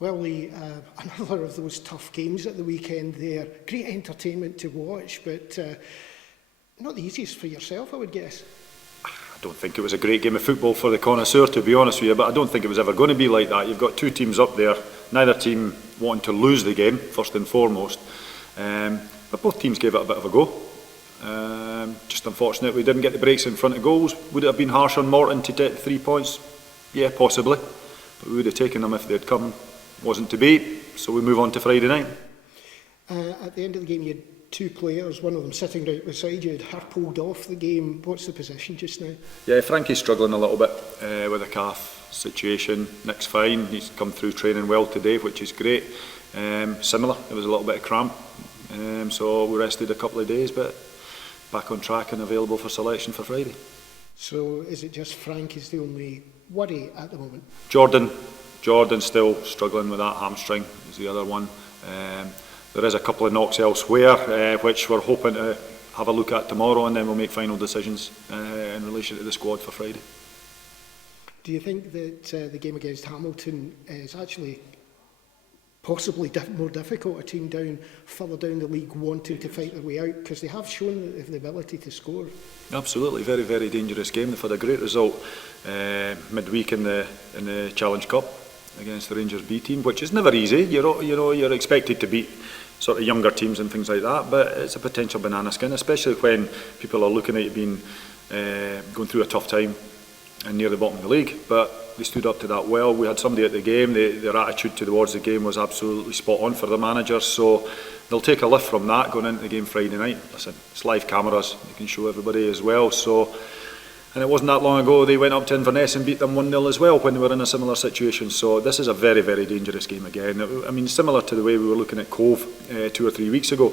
Well, Lee, another of those tough games at the weekend there. Great entertainment to watch, but not the easiest for yourself, I would guess. I don't think it was a great game of football for the connoisseur, to be honest with you, but I don't think it was ever going to be like that. You've got two teams up there, neither team wanting to lose the game, first and foremost. But both teams gave it a bit of a go. Just unfortunate we didn't get the breaks in front of goals. Would it have been harsh on Morton to take 3 points? Yeah, possibly. But we would have taken them if they'd come. Wasn't to be, so we move on to Friday night. At the end of the game, you had two players, one of them sitting right beside you, had her pulled off the game. What's the position just now? Yeah, Frankie's struggling a little bit with a calf situation. Nick's fine, he's come through training well today, which is great. Similar, there was a little bit of cramp, so we rested a couple of days, but back on track and available for selection for Friday. So is it just Frank is the only worry at the moment? Jordan's still struggling with that hamstring, is the other one. There is a couple of knocks elsewhere, which we're hoping to have a look at tomorrow, and then we'll make final decisions in relation to the squad for Friday. Do you think that the game against Hamilton is actually possibly more difficult, a team further down the league wanting to fight their way out, because they have shown that they have the ability to score? Absolutely, very, very dangerous game. They've had a great result midweek in the Challenge Cup against the Rangers B team, which is never easy. You're expected to beat sort of younger teams and things like that, but it's a potential banana skin, especially when people are looking at you being going through a tough time and near the bottom of the league. But they stood up to that well. We had somebody at the game, their attitude towards the game was absolutely spot on for the managers, so they'll take a lift from that going into the game Friday night. Listen, it's live cameras, you can show everybody as well. And it wasn't that long ago they went up to Inverness and beat them 1-0 as well when they were in a similar situation. So this is a very, very dangerous game again. I mean, similar to the way we were looking at Cove 2 or 3 weeks ago.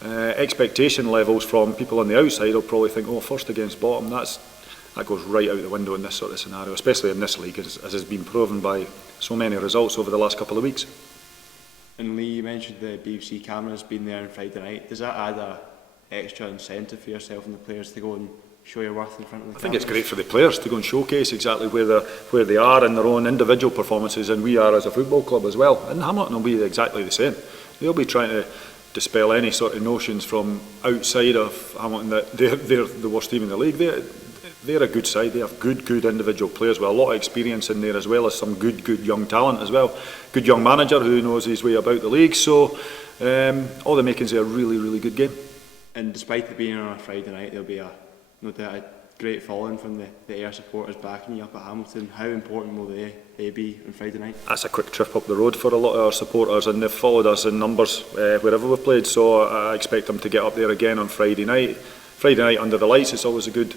Expectation levels from people on the outside will probably think, oh, first against bottom, that goes right out the window in this sort of scenario, especially in this league, as has been proven by so many results over the last couple of weeks. And Lee, you mentioned the BBC cameras being there on Friday night. Does that add an extra incentive for yourself and the players to go and show your worth in front of the cameras? I think it's great for the players to go and showcase exactly where they are in their own individual performances, and we are as a football club as well. And Hamilton will be exactly the same. They'll be trying to dispel any sort of notions from outside of Hamilton that they're the worst team in the league. They're a good side. They have good individual players with a lot of experience in there, as well as some good young talent as well. Good young manager who knows his way about the league. So all the makings are a really good game. And despite it being on a Friday night, there'll be no doubt a great following from the Ayr supporters backing you up at Hamilton. How important will they be on Friday night? That's a quick trip up the road for a lot of our supporters, and they've followed us in numbers wherever we've played, so I expect them to get up there again on Friday night. Friday night under the lights, it's always a good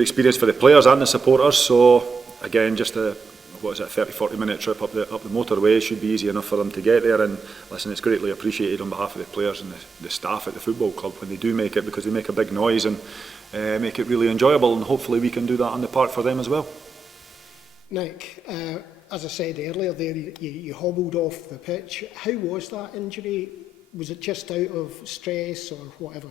experience for the players and the supporters. So again, just a 30-40 minute trip up the motorway should be easy enough for them to get there. And listen, it's greatly appreciated on behalf of the players and the staff at the football club when they do make it, because they make a big noise and make it really enjoyable, and hopefully we can do that on the park for them as well. Nick, as I said earlier there, you hobbled off the pitch. How was that injury? Was it just out of stress or whatever?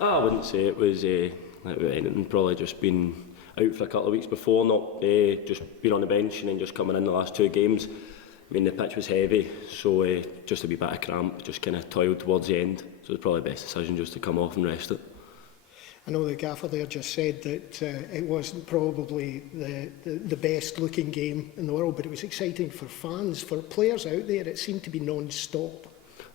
I wouldn't say it was anything. Probably just been out for a couple of weeks before, not just been on the bench and then just coming in the last 2 games. I mean, the pitch was heavy, so just a wee bit of cramp, just kind of toiled towards the end. So it was probably the best decision just to come off and rest it. I know the gaffer there just said that it wasn't probably the best looking game in the world, but it was exciting for fans, for players out there. It seemed to be non-stop.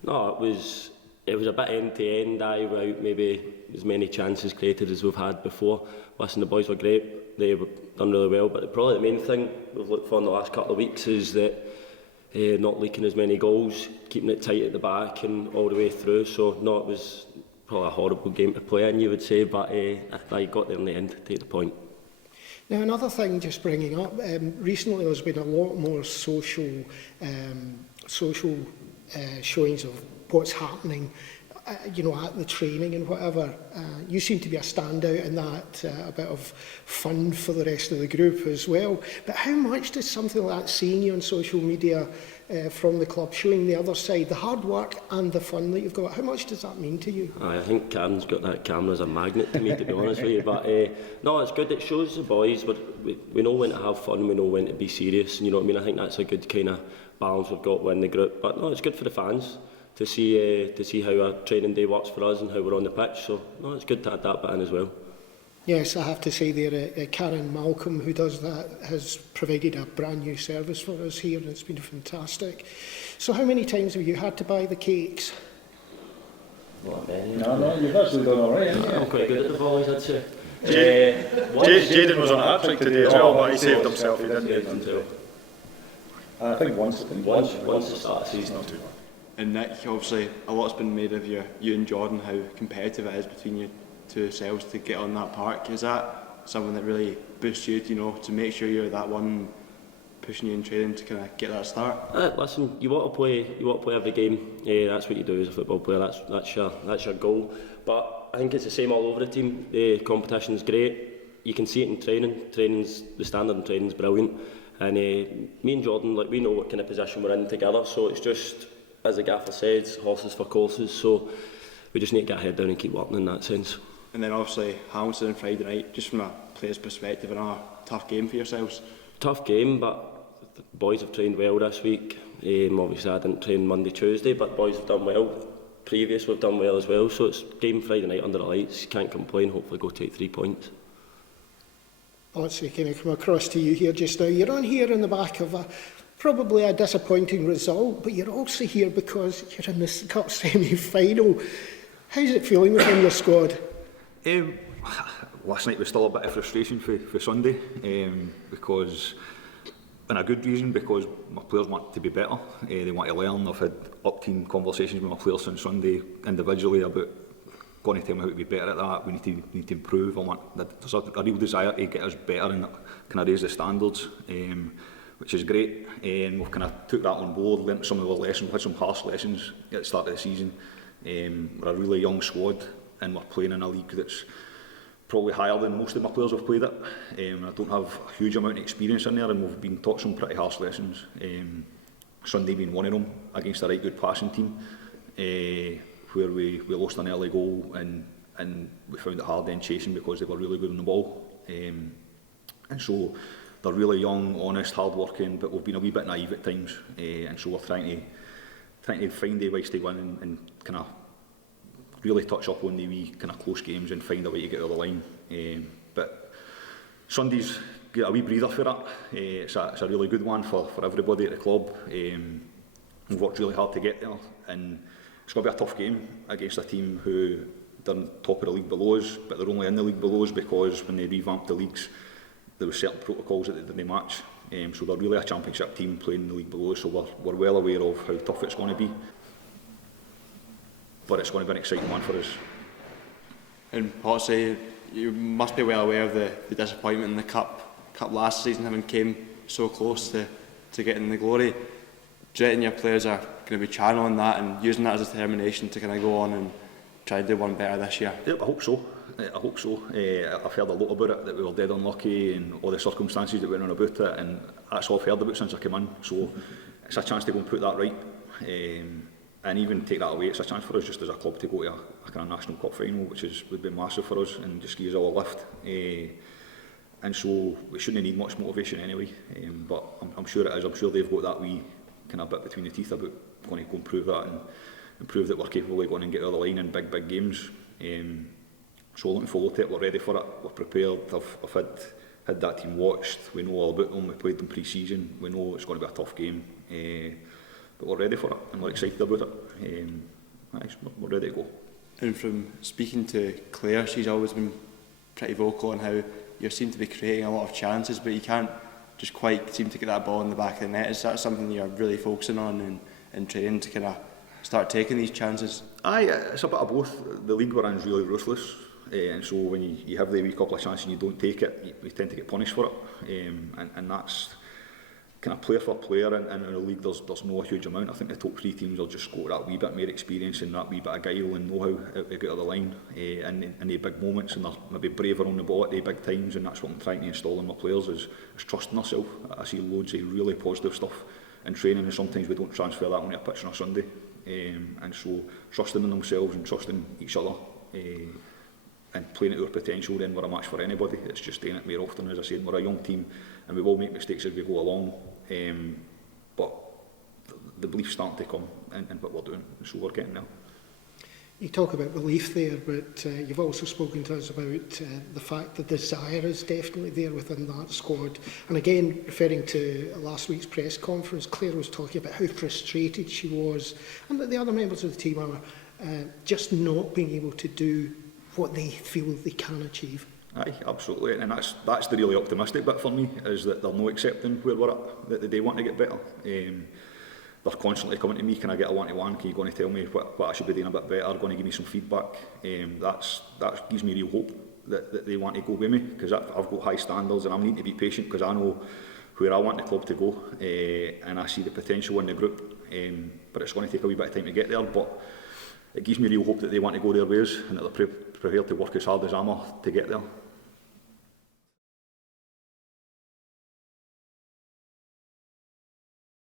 No, it was a bit end to end, without maybe as many chances created as we've had before. Listen, the boys were great, they were done really well, but probably the main thing we've looked for in the last couple of weeks is that not leaking as many goals, keeping it tight at the back and all the way through. So no, it was probably a horrible game to play in, you would say, but I got there in the end to take the point. Now, another thing just bringing up, recently there's been a lot more social showings of what's happening at the training and whatever. You seem to be a standout in that, a bit of fun for the rest of the group as well. But how much does something like that, seeing you on social media from the club, showing the other side, the hard work and the fun that you've got, how much does that mean to you? I think Cam's got that camera as a magnet to me, to be honest with you. But no, it's good. It shows the boys we know when to have fun, we know when to be serious. You know what I mean? I think that's a good kind of balance we've got within the group. But no, it's good for the fans to see how a training day works for us and how we're on the pitch. So no, it's good to add that bit in as well. Yes, I have to say there, Karen Malcolm, who does that, has provided a brand new service for us here, and it's been fantastic. So how many times have you had to buy the cakes? Not many. No, you've actually done all right, haven't you? I'm quite good at the volleys, I'd say. Jaden was on a hat-trick today as well, but he saved himself, he didn't. I think once Once the start of the season. Not too bad. And Nick, obviously, a lot's been made of you and Jordan, how competitive it is between you two yourselves to get on that park. Is that something that really boosts you, to make sure you're that one pushing you in training to kind of get that start? Listen, you want to play every game. That's what you do as a football player. That's your goal. But I think it's the same all over the team. The competition's great. You can see it in training. The standard in training's brilliant. And me and Jordan, we know what kind of position we're in together. So it's just, as the gaffer says, horses for courses. So we just need to get our head down and keep working in that sense. And then obviously Hamilton on Friday night, just from a player's perspective, another tough game for yourselves. Tough game, but the boys have trained well this week. Obviously I didn't train Monday, Tuesday, but boys have done well. Previous we've done well as well, so it's game Friday night under the lights. Can't complain, hopefully go take 3 points. Let's kind of come across to you here just now. You're on here in the back of probably a disappointing result, but you're also here because you're in this cup semi-final. How's it feeling within your squad? Last night was still a bit of frustration for Sunday, because, and a good reason, because my players want to be better. They want to learn. I've had up-team conversations with my players since Sunday individually about going to tell me how to be better at that. We need to improve. There's a real desire to get us better and kind of raise the standards, which is great. And we've kind of took that on board, learnt some of the lessons, had some harsh lessons at the start of the season. We're a really young squad, and we're playing in a league that's probably higher than most of my players have played it. I don't have a huge amount of experience in there, and we've been taught some pretty harsh lessons. Sunday being one of them, against a right good passing team, where we lost an early goal, and we found it hard then chasing because they were really good on the ball. And so they're really young, honest, hard working, but we've been a wee bit naive at times, and so we're trying to find a way to win and kind of really touch up on the wee kind of close games and find a way to get over the line. But Sunday's get a wee breather for that. It's a really good one for everybody at the club. We've worked really hard to get there, and it's going to be a tough game against a team who they're top of the league below us, but they're only in the league below us because when they revamped the leagues, there were certain protocols that they match. So they're really a championship team playing in the league below us, so we're well aware of how tough it's going to be. But it's going to be an exciting one for us. And obviously, you must be well aware of the disappointment in the cup last season, having came so close to getting the glory. Do you reckon your players are going to be channeling that and using that as a determination to kind of go on and try to do one better this year? Yeah, I hope so. I've heard a lot about it, that we were dead unlucky and all the circumstances that went on about it, and that's all I've heard about since I came in. So it's a chance to go and put that right. And even take that away, it's a chance for us just as a club to go to a kind of national cup final, which would be massive for us and just give us all a lift. And so we shouldn't need much motivation anyway, but I'm sure it is. I'm sure they've got that wee kind of bit between the teeth about going to go and prove that and prove that we're capable of going and get over the line in big games. So looking forward to it. We're ready for it. We're prepared. I've had that team watched. We know all about them. We played them pre-season. We know it's going to be a tough game. But we're ready for it and we're excited about it. We're ready to go. And from speaking to Claire, she's always been pretty vocal on how you seem to be creating a lot of chances, but you can't just quite seem to get that ball in the back of the net. Is that something you're really focusing on and training to kind of start taking these chances? It's a bit of both. The league we're in is really ruthless, and so when you have the wee couple of chances and you don't take it, you tend to get punished for it, and kind of player for player in the league, there's no huge amount. I think the top 3 teams will just go to that wee bit more experience and that wee bit of guile and know how to get to the line in the big moments, and they're maybe braver on the ball at the big times, and that's what I'm trying to install in my players is trusting themselves. I see loads of really positive stuff in training, and sometimes we don't transfer that onto a pitch on a Sunday, and so trusting in themselves and trusting each other and playing at our potential, then we're a match for anybody. It's just doing it more often. As I said, we're a young team and we will make mistakes as we go along, but the belief's starting to come in what we're doing, and so we're getting there. You talk about belief there, but you've also spoken to us about the fact that desire is definitely there within that squad. And again, referring to last week's press conference, Claire was talking about how frustrated she was, and that the other members of the team are just not being able to do what they feel they can achieve. Aye, absolutely, and that's the really optimistic bit for me, is that they're not accepting where we're at, that they want to get better. They're constantly coming to me, can I get a one-to-one, can you go and tell me what I should be doing a bit better, going to give me some feedback. That gives me real hope that they want to go with me, because I've got high standards and I'm needing to be patient because I know where I want the club to go, and I see the potential in the group, but it's going to take a wee bit of time to get there, but it gives me real hope that they want to go their ways and that they're prepared to work as hard as I am to get there.